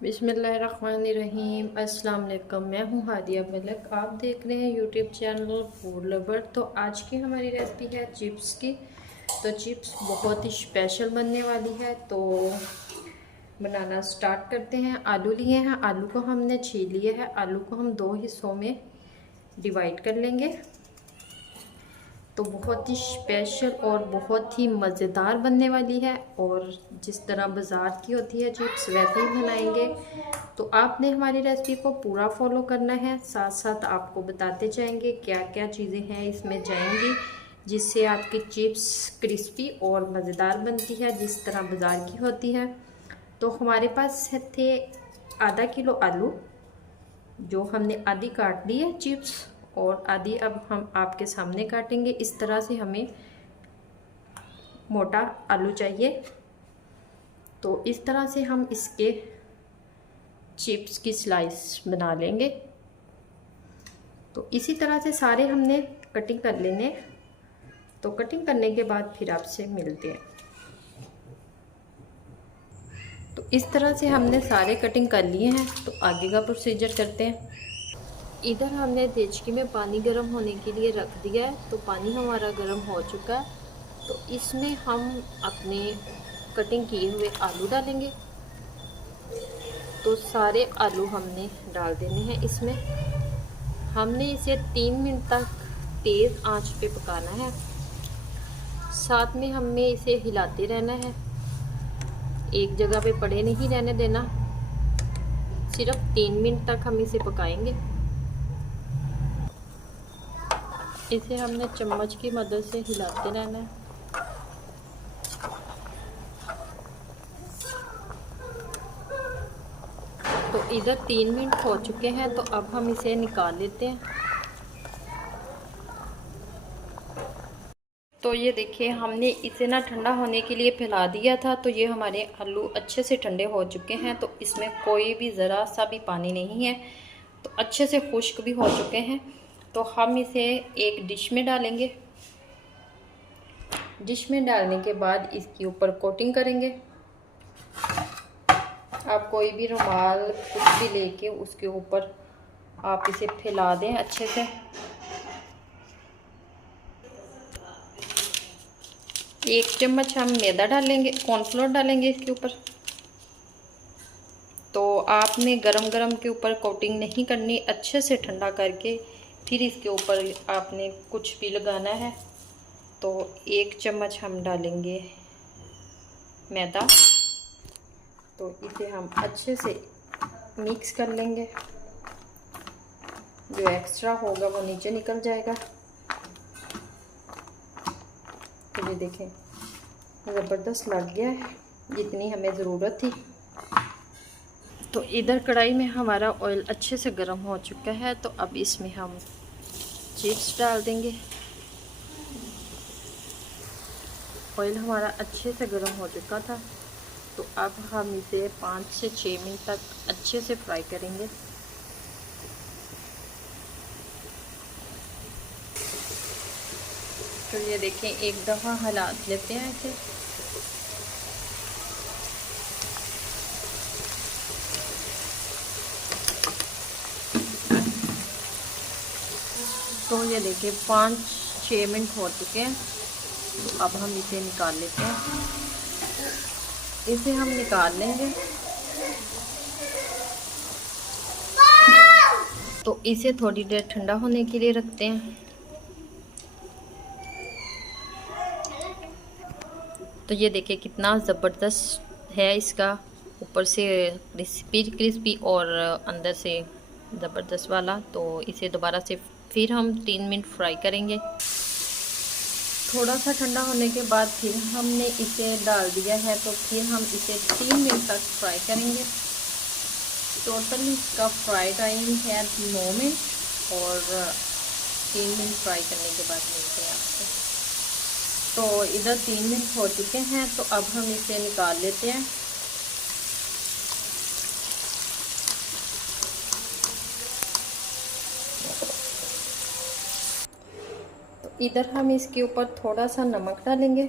बिस्मिल्लाहिर्रहमानिर्रहीम। अस्सलाम वालेकुम। मैं हूँ हादिया मलिक, आप देख रहे हैं यूट्यूब चैनल फूड लवर। तो आज की हमारी रेसिपी है चिप्स की। तो चिप्स बहुत ही स्पेशल बनने वाली है, तो बनाना स्टार्ट करते हैं। आलू लिए हैं, आलू को हमने छील लिया है। आलू को हम 2 हिस्सों में डिवाइड कर लेंगे। तो बहुत ही स्पेशल और बहुत ही मज़ेदार बनने वाली है, और जिस तरह बाज़ार की होती है चिप्स वैसे ही बनाएंगे। तो आपने हमारी रेसिपी को पूरा फॉलो करना है, साथ साथ आपको बताते जाएंगे क्या क्या चीज़ें हैं इसमें जाएंगी जिससे आपकी चिप्स क्रिस्पी और मज़ेदार बनती है जिस तरह बाज़ार की होती है। तो हमारे पास थे आधा किलो आलू, जो हमने आधी काट ली है चिप्स, और आधी अब हम आपके सामने काटेंगे। इस तरह से हमें मोटा आलू चाहिए। तो इस तरह से हम इसके चिप्स की स्लाइस बना लेंगे। तो इसी तरह से सारे हमने कटिंग कर लेने। तो कटिंग करने के बाद फिर आपसे मिलते हैं। तो इस तरह से हमने सारे कटिंग कर लिए हैं। तो आगे का प्रोसीजर करते हैं। इधर हमने देचकी में पानी गर्म होने के लिए रख दिया है। तो पानी हमारा गर्म हो चुका है। तो इसमें हम अपने कटिंग किए हुए आलू डालेंगे। तो सारे आलू हमने डाल देने हैं इसमें। हमने इसे 3 मिनट तक तेज़ आंच पे पकाना है। साथ में हमें इसे हिलाते रहना है, एक जगह पे पड़े नहीं रहने देना। सिर्फ 3 मिनट तक हम इसे पकाएंगे। इसे हमने चम्मच की मदद से हिलाते रहना है। तो इधर 3 मिनट हो चुके हैं। तो अब हम इसे निकाल लेते हैं। तो ये देखिए, हमने इसे ना ठंडा होने के लिए फैला दिया था। तो ये हमारे आलू अच्छे से ठंडे हो चुके हैं। तो इसमें कोई भी ज़रा सा भी पानी नहीं है। तो अच्छे से खुश्क भी हो चुके हैं। तो हम इसे एक डिश में डालेंगे। डिश में डालने के बाद इसके ऊपर कोटिंग करेंगे। आप कोई भी रुमाल कुछ भी लेके उसके ऊपर आप इसे फैला दें अच्छे से। एक चम्मच हम मैदा डालेंगे, कॉर्नफ्लोर डालेंगे इसके ऊपर। तो आपने गरम गरम के ऊपर कोटिंग नहीं करनी, अच्छे से ठंडा करके फिर इसके ऊपर आपने कुछ भी लगाना है। तो 1 चम्मच हम डालेंगे मैदा। तो इसे हम अच्छे से मिक्स कर लेंगे। जो एक्स्ट्रा होगा वो नीचे निकल जाएगा। तो ये देखें, ज़बरदस्त लग गया है, जितनी हमें ज़रूरत थी। तो इधर कढ़ाई में हमारा ऑयल अच्छे से गर्म हो चुका है। तो अब इसमें हम चिप्स डाल देंगे। ऑयल हमारा अच्छे से गर्म हो चुका था। तो अब हम इसे 5 से 6 मिनट तक अच्छे से फ्राई करेंगे। तो ये देखें, एक दफ़ा हिला लेते हैं इसे। तो ये देखिए 5-6 मिनट हो चुके हैं। तो अब हम इसे निकाल लेते हैं। इसे हम निकाल लेंगे। तो इसे थोड़ी देर ठंडा होने के लिए रखते हैं। तो ये देखिए कितना ज़बरदस्त है, इसका ऊपर से क्रिस्पी क्रिस्पी और अंदर से ज़बरदस्त वाला। तो इसे दोबारा से फिर हम 3 मिनट फ्राई करेंगे। थोड़ा सा ठंडा होने के बाद फिर हमने इसे डाल दिया है। तो फिर हम इसे 3 मिनट तक फ्राई करेंगे। टोटल इसका फ्राई टाइम है 9 मिनट, और 3 मिनट फ्राई करने के बाद मिलते हैं आपसे। तो इधर 3 मिनट हो चुके हैं। तो अब हम इसे निकाल लेते हैं। तो इधर हम इसके ऊपर थोड़ा सा नमक डालेंगे।